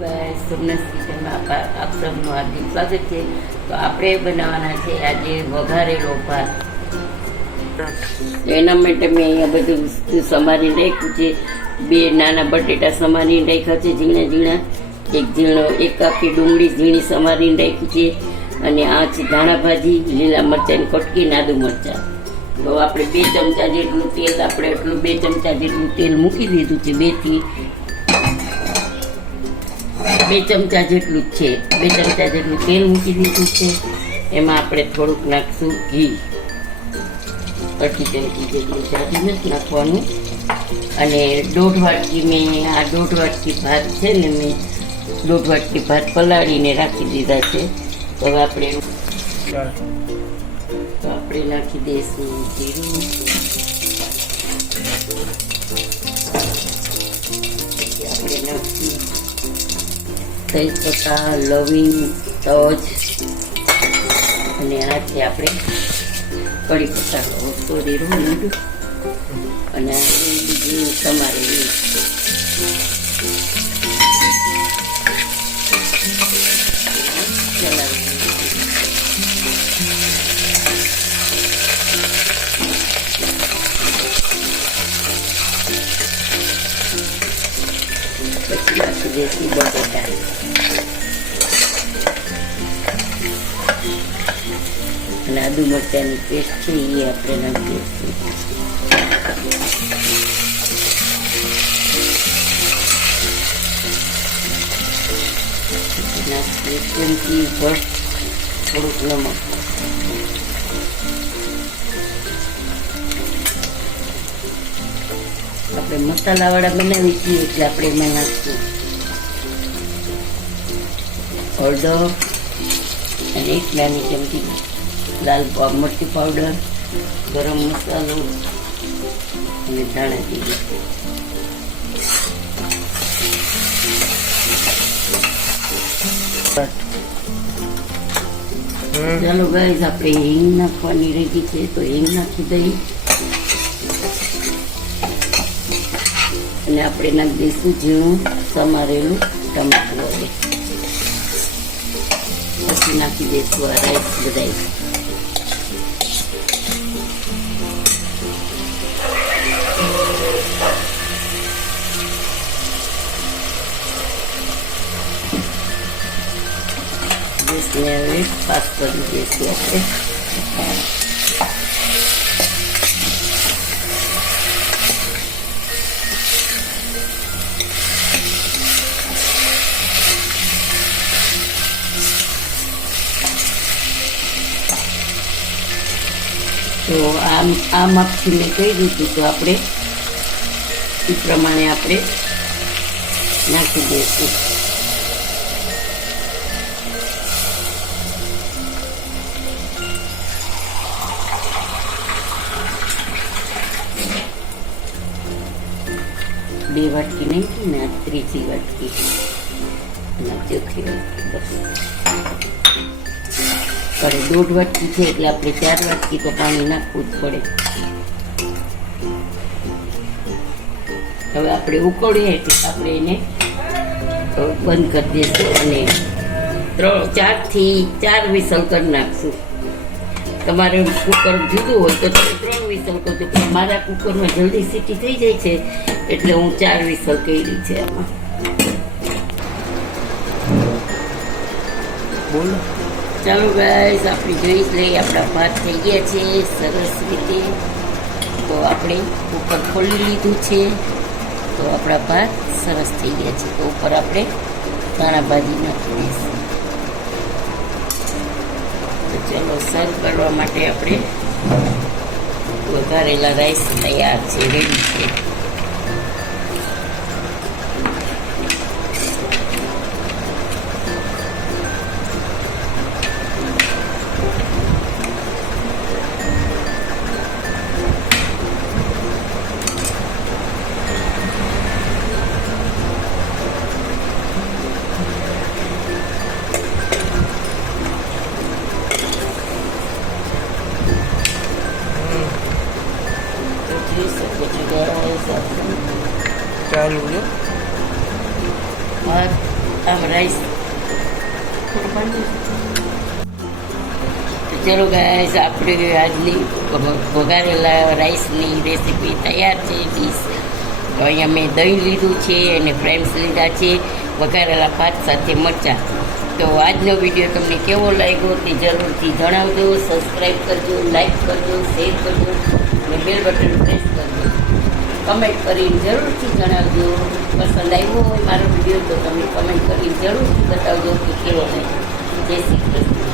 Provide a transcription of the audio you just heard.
Guys, Somnath કિચનમાં આપ સૌનું હાર્દિક સ્વાગત છે. તો આપણે બનાવવાના છે આજે વઘારેલો ભાત. એના માટે મેં અહીંયા બધું સમારી રાખ્યું છે. 2 નાના બટેટા સમારીને રાખ્યા છે ઝીણા ઝીણા. એક આખી ડુંગળી ઝીણી સમારીને રાખી છે. અને આ છે ધાણા ભાજી, લીલા મરચાંની કટકી, આદુ મરચાં. તો આપણે 2 ચમચા જેટલું તેલ, આપણે એટલું 2 ચમચા જેટલું તેલ મૂકી દીધું છે. 2 ચમચા જેટલું જ છે. 2 ચમચા જેટલું તેલ મૂકી દીધું છે. એમાં આપણે થોડુંક નાખશું ઘી. 1/2 ચમચી જેટલું જાજુ નથી નાખવાનું. અને 1/2 વાટકી મેં આ 1/2 વાટકી ભાત છે ને, મેં 1/2 વાટકી ભાત પલાળીને રાખી દીધા છે. તો હવે આપણે નાખી દઈશું જીરું. આપણે નાખીશું તેજપત્તા, લવિંગ, તજ અને આ છે આપણે કઢી પત્તા, સોરી લીંબુ અને આ બીજું તમારે ચલાવી પછી નાખી દઈશું બટેટા. અને આદુ મરચાંની પેસ્ટ છે એ આપણે નાખી દઈશું. નાખીએ ચમચી ભર થોડુંક નમક. આપણે મસાલાવાળા બનાવી છીએ એટલે આપણે એમાં નાખીશું હળદર અને 1 નાની ચમચી લાલ મરચું પાવડર, ગરમ મસાલો અને ધાણા જીરું. ચાલો ગાઈસ, આપણે હિંગ નાખવાની રહી છે તો હિંગ નાખી દઈએ. અને આપણે નાખી દઈશું ઝીણું સમારેલું ટમાટું. હવે પછી નાખી દઈશું આ રાઈસ બધા. ગેસને હવે ફાસ્ટ કરી દઈશું આપણે. તો આ માપથી મેં કહી દીધું તો આપણે એ પ્રમાણે આપણે નાખી દઈશું. બે વાટકી નાખી ને આ 3 વાટકી, ચોથી વાટકી બસ. અરે 1/2 વાટકી છે એટલે આપણે 4 વાટકી તો પાણી નાખવું જ પડે. હવે આપણે ઉકળીએ એટલે આપણે એને બંધ કરી દઈશું અને 4 થી 4 વિસલ કરી નાખશું. તમારે કુકર જુદું હોય તો તમે 3 વિસલ કરજો, પણ મારા કુકરમાં જલ્દી સીટી થઈ જાય છે એટલે હું 4 વિસલ કરી છે આમાં. બોલો. ચાલો ગાઈસ, આપણે જોઈ જ લઈએ. આપણા ભાત થઈ ગયા છે સરસ રીતે. તો આપણે કુકર ખોલી લીધું છે. તો આપણા ભાત સરસ થઈ ગયા છે. તો ઉપર આપણે ધાણા ભાજી નાખી દઈશું. તો ચલો, સર્વ કરવા માટે આપણે વઘારેલા રાઈસ તૈયાર છે, રેડી છે. જોઈ શકો છો ગાઈસ, આમ રાઈસ ચલો ગાઈસ, આપણે આજની વઘારેલા રાઈસની રેસીપી તૈયાર છે. ડીશ તો અહીંયા મેં દહીં લીધું છે અને ફ્રેન્ડ્સ લીધા છે વઘારેલા ભાત સાથે મરચાં. તો આજનો વિડીયો તમને કેવો લાગ્યો તે જરૂરથી જણાવજો. સબસ્ક્રાઈબ કરજો, લાઈક કરજો, શેર કરજો અને બેલ બટન પ્રેસ કરજો. કમેન્ટ કરીને જરૂરથી જણાવજો. પસંદ આવ્યો હોય મારો વિડીયો તો તમે કમેન્ટ કરીને જરૂરથી બતાવજો કે કેવો લાગ્યો. જય શ્રી કૃષ્ણ.